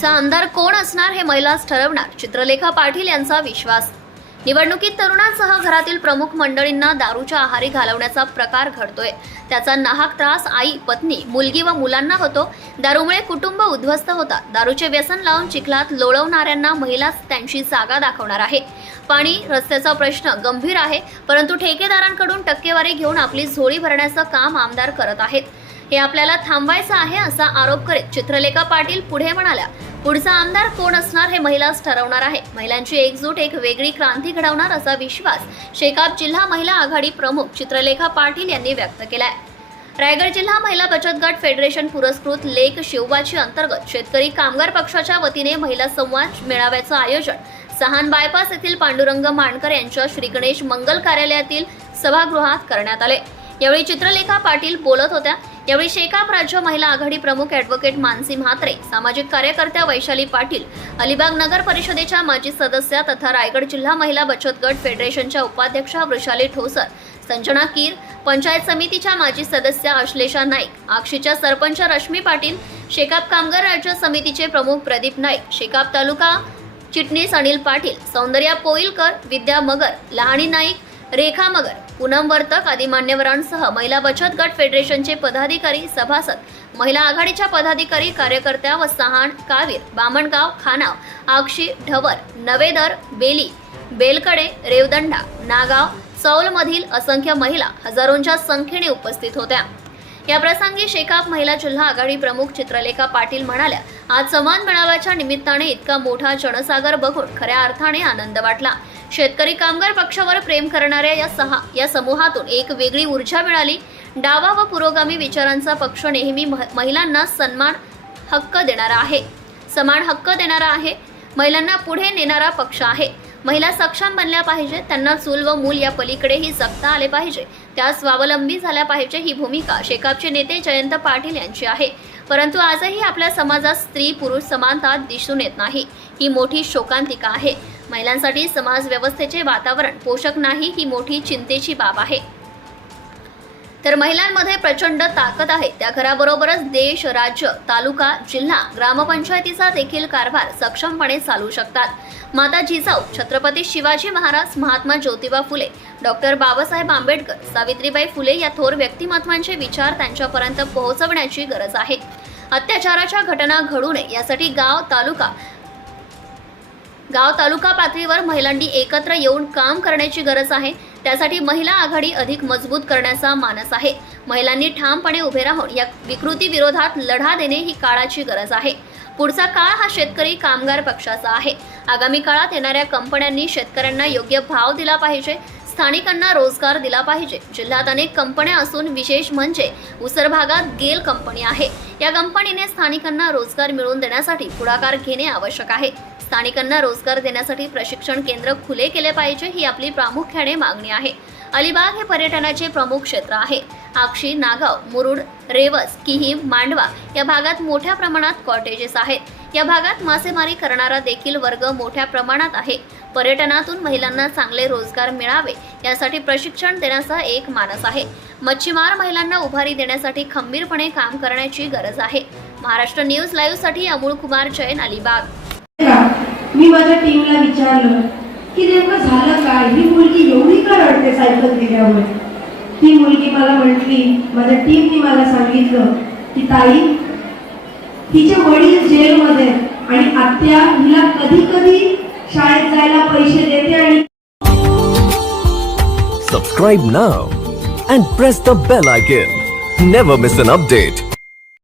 आमदार कोण असणार हे महिलाच ठरवणार? चित्रलेखा पाटील यांचा विश्वास. निवडणुकीत तरुणांसह घरातील प्रमुख मंडळींना दारूच्या आहारी घालवण्याचा प्रकार घडतोय. त्याचा नाहक त्रास आई पत्नी मुलगी व मुलांना होतो. दारूमुळे कुटुंब उद्ध्वस्त होतात. दारूचे व्यसन लावून चिखलात लोळवणाऱ्यांना महिलाच त्यांची जागा दाखवणार आहे. पाणी रस्त्याचा प्रश्न गंभीर आहे परंतु ठेकेदारांकडून टक्केवारी घेऊन आपली झोळी भरण्याचं काम आमदार करत आहेत. हे आपल्याला थांबवायचं आहे असा आरोप करीत चित्रलेखा पाटील पुढे म्हणाल्या पुढचा आमदार कोण असणार हे महिलाच ठरवणार आहे. महिलांची एकजूट एक वेगळी क्रांती घडवणार असा विश्वास शेकाप जिल्हा महिला आघाडी प्रमुख चित्रलेखा पाटील यांनी व्यक्त केलाय. रायगड जिल्हा महिला बचत गट फेडरेशन पुरस्कृत लेख शिवबाची अंतर्गत शेतकरी कामगार पक्षाच्या वतीने महिला संवाद मेळाव्याचं आयोजन सहान बायपास येथील पांडुरंग मांडकर यांच्या श्री गणेश मंगल कार्यालयातील सभागृहात करण्यात आले. यावेळी चित्रलेखा पाटील बोलत होत्या. यावेळी शेकाप राज्य महिला आघाडी प्रमुख ॲडव्होकेट मानसी म्हात्रे सामाजिक कार्यकर्त्या वैशाली पाटील अलिबाग नगर परिषदेच्या माजी सदस्या तथा रायगड जिल्हा महिला बचत गट फेडरेशनच्या उपाध्यक्षा वृषाली ठोसर संजना कीर पंचायत समितीच्या माजी सदस्या अश्लेषा नाईक आक्षीच्या सरपंच रश्मी पाटील शेकाप कामगार राज्य समितीचे प्रमुख प्रदीप नाईक शेकाप तालुका चिटणीस अनिल पाटील सौंदर्या पोईलकर विद्या मगर लहाणी नाईक रेखा मगर पूनम वर्तक आदी मान्यवरांसह महिला बचत गट फेडरेशनचे पदाधिकारी सभासद महिला आघाडीच्या पदाधिकारी कार्यकर्त्या व सहाण कावीर बामणगाव खानाव आक्षी ढवर नवेदर बेली बेलकडे रेवदंडा नागाव सौलमधील असंख्य महिला हजारोंच्या संख्येने उपस्थित होत्या. या प्रसंगी शेकाप महिला जिल्हा आघाडी प्रमुख चित्रलेखा पाटील म्हणाल्या आज समान मेळाव्याच्या निमित्ताने इतका मोठा जनसागर बघून खऱ्या अर्थाने आनंद वाटला. शेतकरी कामगार पक्षावर प्रेम करणाऱ्या या सहा या समूहातून एक वेगळी ऊर्जा मिळाली. डावा व पुरोगामी विचारांचा पक्ष नेहमी महिलांना सन्मान हक्क देणारा आहे. समान हक्क देणारा आहे. महिलांना पुढे नेणारा पक्ष आहे. महिला सक्षम बनल्या पाहिजे. त्यांना चूल व मूल या पलीकडेही जगता आले पाहिजे. त्या स्वावलंबी झाल्या पाहिजे ही भूमिका शेकापचे नेते जयंत पाटील यांची आहे. परंतु आजही आपल्या समाजात स्त्री पुरुष समानता दिसून येत नाही. ही मोठी शोकांतिका आहे. महिलांसाठी समाज व्यवस्थेचे वातावरण पोषक नाही ही मोठी चिंतेची बाब आहे. तर महिलांमध्ये प्रचंड ताकद आहे. त्या घराबरोबरच देश राज्य तालुका जिल्हा ग्रामपंचायतीचा देखील कारभार सक्षमपणे चालू शकतात. माता जिजाऊ छत्रपती शिवाजी महाराज महात्मा ज्योतिबा फुले डॉक्टर बाबासाहेब आंबेडकर सावित्रीबाई फुले या थोर व्यक्तिमत्वांचे विचार त्यांच्यापर्यंत पोहोचवण्याची गरज आहे. अत्याचाराच्या घटना घडू नये यासाठी गाव तालुका गाव तालुका पातळीवर महिलांनी एकत्र येऊन काम करण्याची गरज आहे. त्यासाठी महिला आघाडी अधिक मजबूत करण्याचा मानस आहे. महिलांनी ठामपणे उभे राहून या विकृती विरोधात लढा देणे ही काळाची गरज आहे. पुढचा काळ हा शेतकरी कामगार पक्षाचा आहे. आगामी काळात येणाऱ्या कंपन्यांनी शेतकऱ्यांना योग्य भाव दिला पाहिजे. स्थानिकांना रोजगार दिला पाहिजे. जिल्ह्यात अनेक कंपन्या असून विशेष म्हणजे उसर भागात गेल कंपनी आहे. या कंपनीने स्थानिकांना रोजगार मिळवून देण्यासाठी पुढाकार घेणे आवश्यक आहे. स्थानिकांना रोजगार देण्यासाठी प्रशिक्षण केंद्र खुले केले पाहिजे ही आपली प्रामुख्याने मागणी आहे. अलिबाग हे पर्यटनाचे प्रमुख क्षेत्र आहे. आक्षी नागाव मुरुड रेवस किहीम मांडवा या भागात मोठ्या प्रमाणात कॉटेजेस आहेत. या भागात मासेमारी करणारा देखील वर्ग मोठ्या प्रमाणात आहे. पर्यटनातून महिलांना चांगले रोजगार मिळावे यासाठी प्रशिक्षण देण्याचा एक मानस आहे. मच्छीमार महिलांना उभारी देण्यासाठी खंबीरपणे काम करण्याची गरज आहे. महाराष्ट्र न्यूज लाईव्हसाठी अमोल कुमार जैन अलिबाग. मी माझ्या टीमला विचारलं की नेमकं झालं काय ही मुलगी एवढी का रडते सायकल दिल्यामुळे ती मुलगी मला म्हटली माझ्या टीमने मला सांगितलं की ताई तिचे वडील जेलमध्ये आणि आत्या हिला कधी कधी शाळेत जायला पैसे देते आणि subscribe now and press the bell icon. Never miss an update.